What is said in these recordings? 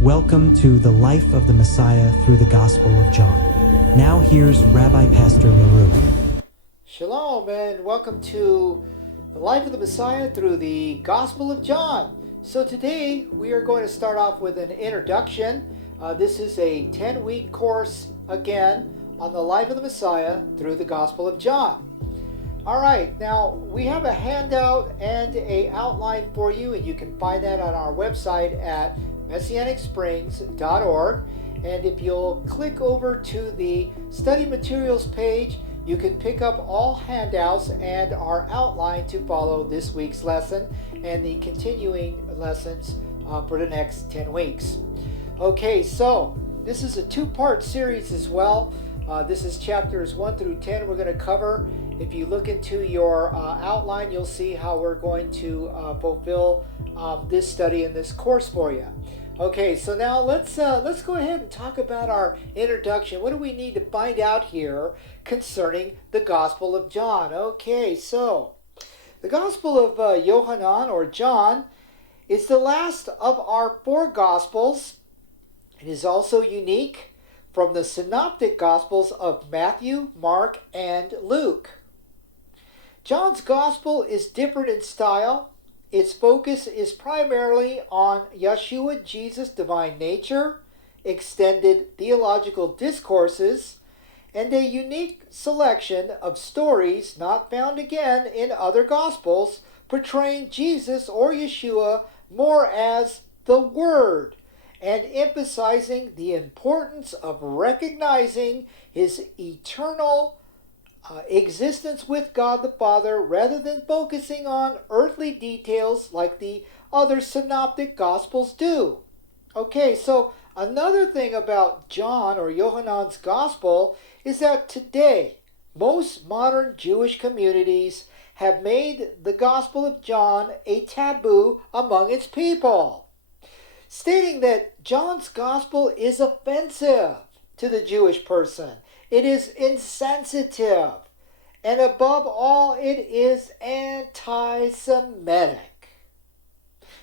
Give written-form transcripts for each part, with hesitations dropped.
Welcome to the life of the Messiah through the Gospel of John. Now here's Rabbi Pastor LaRue. Shalom and welcome to the life of the Messiah through the Gospel of John. So today we are going to start off with an introduction. This is a 10-week course again on the life of the Messiah through the Gospel of John. All right, now we have a handout and a outline for you, and you can find that on our website at messianicsprings.org. And if you'll click over to the study materials page, you can pick up all handouts and our outline to follow this week's lesson and the continuing lessons for the next 10 weeks. Okay, so this is a two-part series as well. This is chapters 1 through 10 we're going to cover. If you look into your outline, you'll see how we're going to fulfill this study and this course for you. Okay, so now let's go ahead and talk about our introduction. What do we need to find out here concerning the Gospel of John? Okay, so the Gospel of Yohanan or John is the last of our four Gospels. It is also unique from the synoptic Gospels of Matthew, Mark, and Luke. John's Gospel is different in style. Its focus is primarily on Yeshua, Jesus' divine nature, extended theological discourses, and a unique selection of stories not found again in other Gospels, portraying Jesus or Yeshua more as the Word, and emphasizing the importance of recognizing his eternal existence with God the Father rather than focusing on earthly details like the other synoptic Gospels do. Okay, so another thing about John or Yohanan's Gospel is that today most modern Jewish communities have made the Gospel of John a taboo among its people, stating that John's Gospel is offensive to the Jewish person. It is insensitive, and above all, it is anti-Semitic.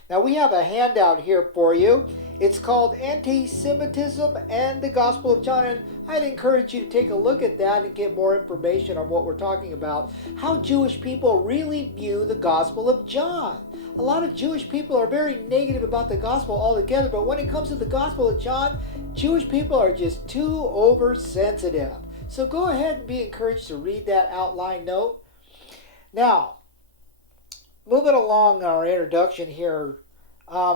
Now, we have a handout here for you. It's called Anti-Semitism and the Gospel of John, and I'd encourage you to take a look at that and get more information on what we're talking about, how Jewish people really view the Gospel of John. A lot of Jewish people are very negative about the Gospel altogether, but when it comes to the Gospel of John, Jewish people are just too oversensitive. So go ahead and be encouraged to read that outline note. Now, moving along our introduction here,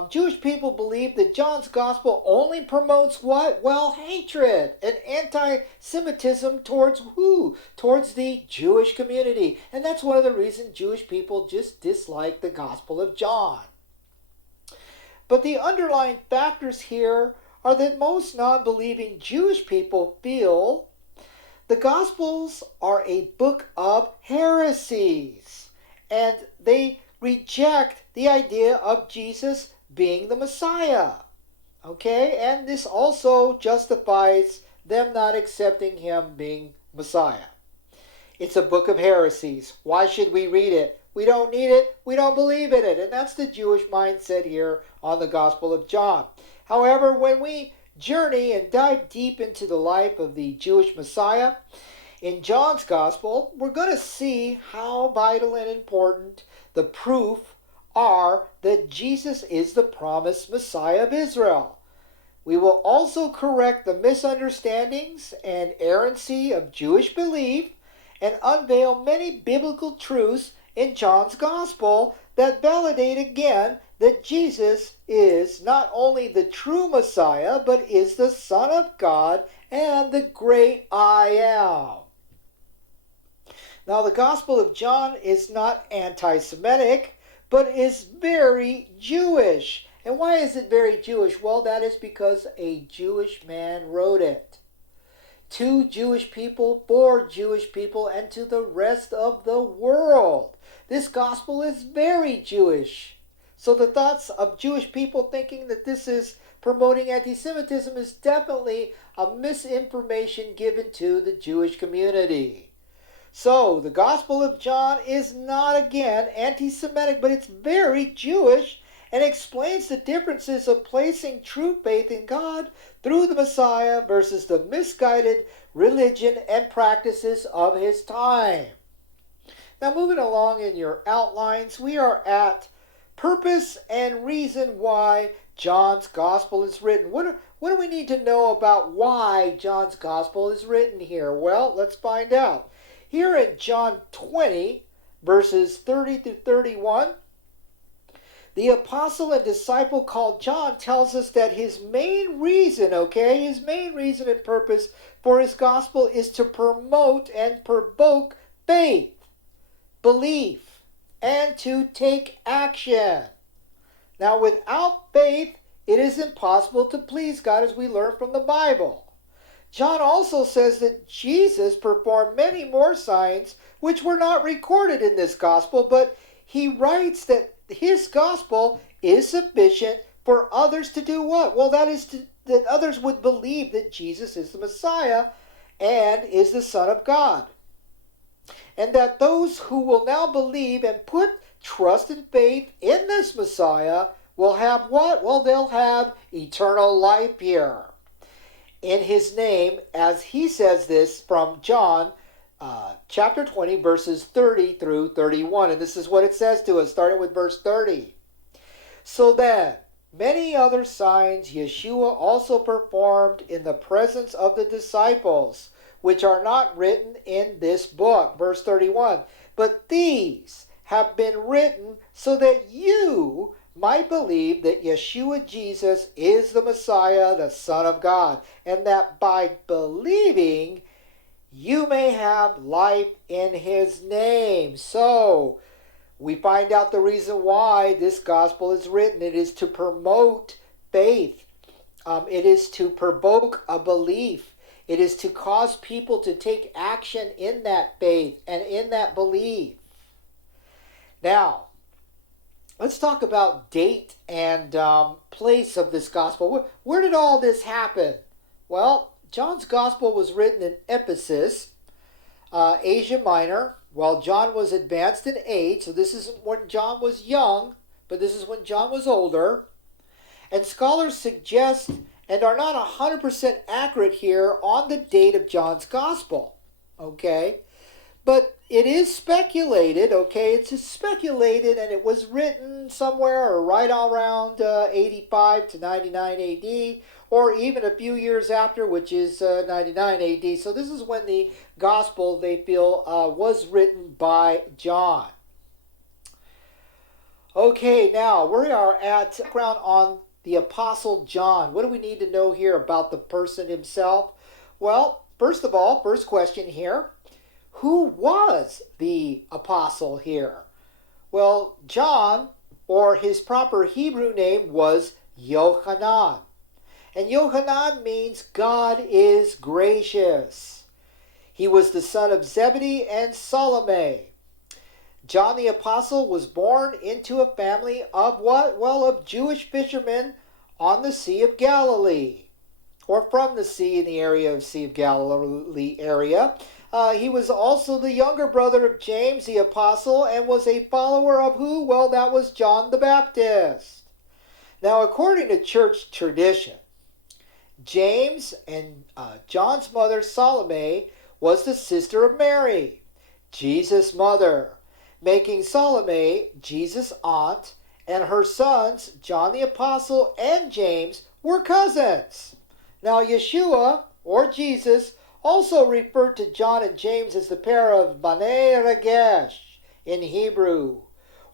Jewish people believe that John's Gospel only promotes what? Well, hatred and anti-Semitism towards who? Towards the Jewish community. And that's one of the reasons Jewish people just dislike the Gospel of John. But the underlying factors here are that most non-believing Jewish people feel the Gospels are a book of heresies, and they reject the idea of Jesus being the Messiah. Okay, and this also justifies them not accepting him being Messiah. It's a book of heresies. Why should we read it? We don't need it. We don't believe in it. And that's the Jewish mindset here on the Gospel of John. However, when we journey and dive deep into the life of the Jewish Messiah in John's Gospel, we're going to see how vital and important the proof are that Jesus is the promised Messiah of Israel. We will also correct the misunderstandings and errancy of Jewish belief and unveil many biblical truths in John's Gospel that validate again that Jesus is not only the true Messiah, but is the Son of God and the great I Am. Now, the Gospel of John is not anti-Semitic, but is very Jewish. And why is it very Jewish? Well, that is because a Jewish man wrote it. To Jewish people, for Jewish people, and to the rest of the world. This Gospel is very Jewish. So the thoughts of Jewish people thinking that this is promoting anti-Semitism is definitely a misinformation given to the Jewish community. So the Gospel of John is not, again, anti-Semitic, but it's very Jewish, and explains the differences of placing true faith in God through the Messiah versus the misguided religion and practices of his time. Now, moving along in your outlines, we are at purpose and reason why John's Gospel is written. What do we need to know about why John's Gospel is written here? Well, let's find out. Here in John 20, verses 30 through 31, the apostle and disciple called John tells us that his main reason and purpose for his gospel is to promote and provoke faith, belief, and to take action. Now, without faith, it is impossible to please God, as we learn from the Bible. John also says that Jesus performed many more signs which were not recorded in this gospel, but he writes that his gospel is sufficient for others to do what? Well, that others would believe that Jesus is the Messiah and is the Son of God. And that those who will now believe and put trust and faith in this Messiah will have what? Well, they'll have eternal life here in his name, as he says this from John chapter 20, verses 30 through 31. And this is what it says to us, starting with verse 30. So then, many other signs Yeshua also performed in the presence of the disciples, which are not written in this book. Verse 31. But these have been written so that you might believe that Yeshua Jesus is the Messiah, the Son of God, and that by believing you may have life in his name. So, we find out the reason why this gospel is written. It is to promote faith. It is to provoke a belief. It is to cause people to take action in that faith and in that belief. Now, let's talk about date and place of this gospel. Where did all this happen? Well, John's gospel was written in Ephesus, Asia Minor, while John was advanced in age. So this isn't when John was young, but this is when John was older. And scholars suggest and are not 100% accurate here on the date of John's gospel. Okay? But it is speculated, it's speculated, and it was written somewhere right around 85 to 99 AD, or even a few years after, which is 99 AD. So this is when the gospel, they feel, was written by John. Okay, now we are at background on the Apostle John. What do we need to know here about the person himself? Well, first of all, first question here. Who was the apostle here? Well, John, or his proper Hebrew name, was Yohanan. And Yohanan means God is gracious. He was the son of Zebedee and Salome. John the Apostle was born into a family of what? Well, of Jewish fishermen on the Sea of Galilee, or from the sea in the area of Sea of Galilee area. He was also the younger brother of James the Apostle and was a follower of who? Well, that was John the Baptist. Now, according to church tradition, James and John's mother Salome was the sister of Mary, Jesus' mother, making Salome Jesus' aunt, and her sons, John the Apostle and James, were cousins. Now, Yeshua, or Jesus, also referred to John and James as the pair of Banei Regesh in Hebrew,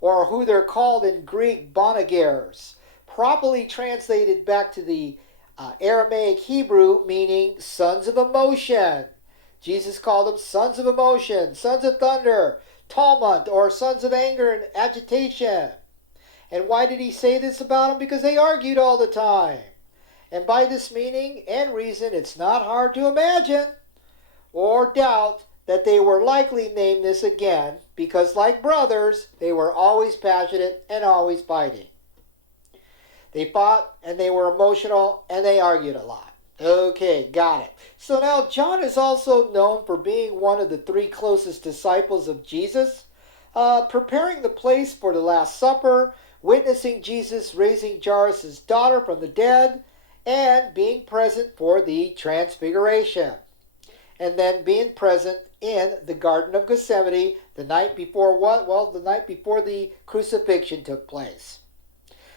or who they're called in Greek, Bonagers, properly translated back to the Aramaic Hebrew, meaning sons of emotion. Jesus called them sons of emotion, sons of thunder, tumult, or sons of anger and agitation. And why did he say this about them? Because they argued all the time. And by this meaning and reason, it's not hard to imagine or doubt that they were likely named this again, because like brothers, they were always passionate and always fighting. They fought and they were emotional and they argued a lot. Okay, got it. So now John is also known for being one of the three closest disciples of Jesus, preparing the place for the Last Supper, witnessing Jesus raising Jairus' daughter from the dead, and being present for the transfiguration. And then being present in the Garden of Gethsemane the night before what? Well, the night before the crucifixion took place.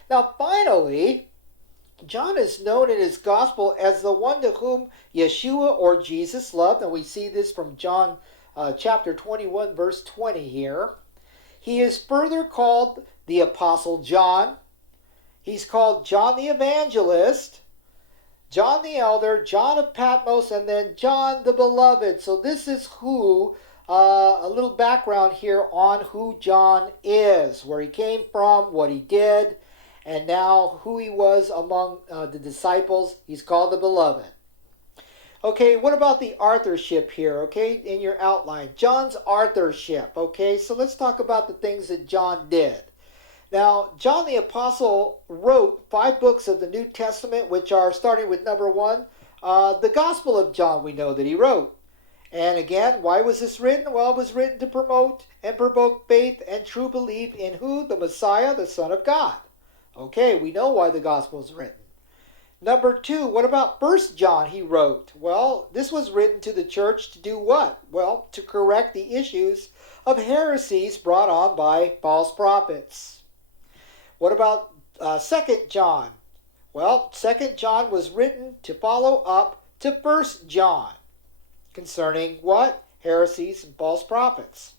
Now, finally, John is known in his gospel as the one to whom Yeshua or Jesus loved, and we see this from John chapter 21, verse 20 here. He is further called the Apostle John. He's called John the Evangelist, John the Elder, John of Patmos, and then John the Beloved. So this is who, a little background here on who John is, where he came from, what he did, and now who he was among the disciples. He's called the Beloved. Okay, what about the authorship here, okay, in your outline? John's authorship, okay? So let's talk about the things that John did. Now, John the Apostle wrote 5 books of the New Testament, which are, starting with number 1, the Gospel of John we know that he wrote. And again, why was this written? Well, it was written to promote and provoke faith and true belief in who? The Messiah, the Son of God. Okay, we know why the Gospel is written. Number 2, what about 1 John he wrote? Well, this was written to the church to do what? Well, to correct the issues of heresies brought on by false prophets. What about 2 John? Well, 2 John was written to follow up to 1 John concerning what? Heresies and false prophets.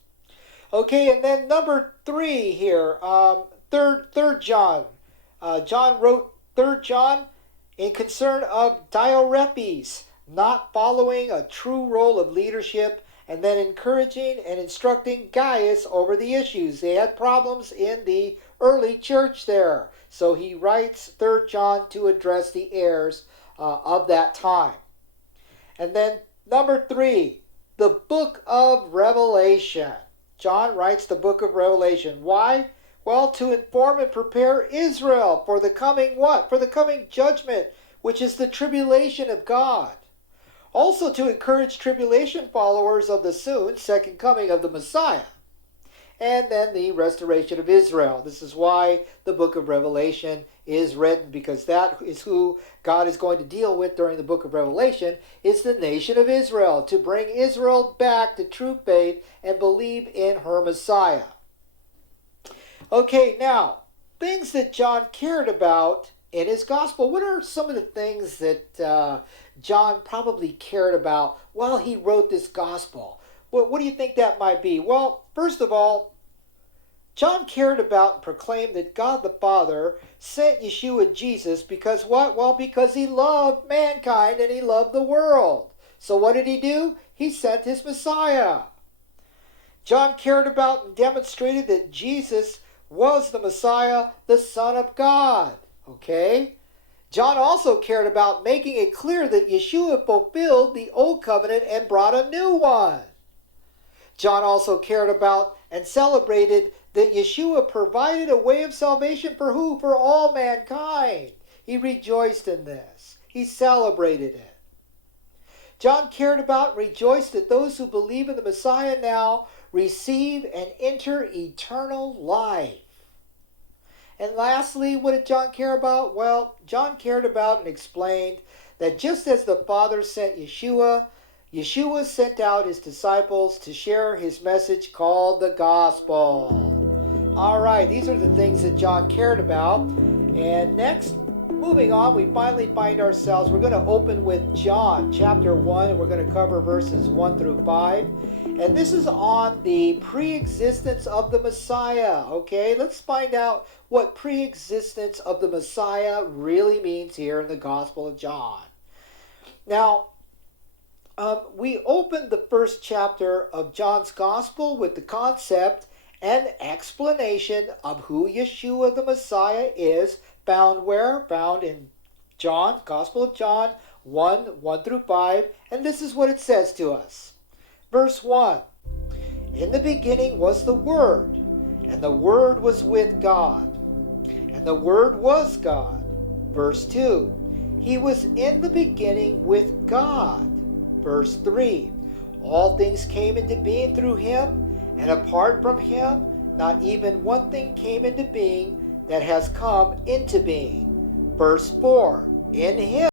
Okay, and then number 3 here, 3 John. John wrote 3 John in concern of diarrhepes, not following a true role of leadership, and then encouraging and instructing Gaius over the issues. They had problems in the early church there. So he writes 3 John to address the errors of that time. And then number 3, the book of Revelation. John writes the book of Revelation. Why? Well, to inform and prepare Israel for the coming what? For the coming judgment, which is the tribulation of God. Also to encourage tribulation followers of the soon second coming of the Messiah. And then the restoration of Israel. This is why the book of Revelation is written, because that is who God is going to deal with during the book of Revelation. It's the nation of Israel, to bring Israel back to true faith and believe in her Messiah. Okay, now, things that John cared about in his gospel. What are some of the things that John probably cared about while he wrote this gospel? What do you think that might be? Well, first of all, John cared about and proclaimed that God the Father sent Yeshua Jesus because what? Well, because he loved mankind and he loved the world. So what did he do? He sent his Messiah. John cared about and demonstrated that Jesus was the Messiah, the Son of God. Okay? John also cared about making it clear that Yeshua fulfilled the old covenant and brought a new one. John also cared about and celebrated that Yeshua provided a way of salvation for who? For all mankind. He rejoiced in this. He celebrated it. John cared about and rejoiced that those who believe in the Messiah now receive and enter eternal life. And lastly, what did John care about? Well, John cared about and explained that just as the Father sent Yeshua, Yeshua sent out his disciples to share his message called the gospel. All right, these are the things that John cared about. And next, moving on, we finally find ourselves, we're going to open with John chapter 1, and we're going to cover verses 1 through 5. And this is on the pre-existence of the Messiah, okay? Let's find out what pre-existence of the Messiah really means here in the Gospel of John. Now, we opened the first chapter of John's Gospel with the concept and explanation of who Yeshua the Messiah is, found where? Found in John, Gospel of John 1 through 5, and this is what it says to us. Verse 1, in the beginning was the Word, and the Word was with God, and the Word was God. Verse 2, he was in the beginning with God. Verse 3, all things came into being through him, and apart from him, not even one thing came into being that has come into being. Verse 4, in him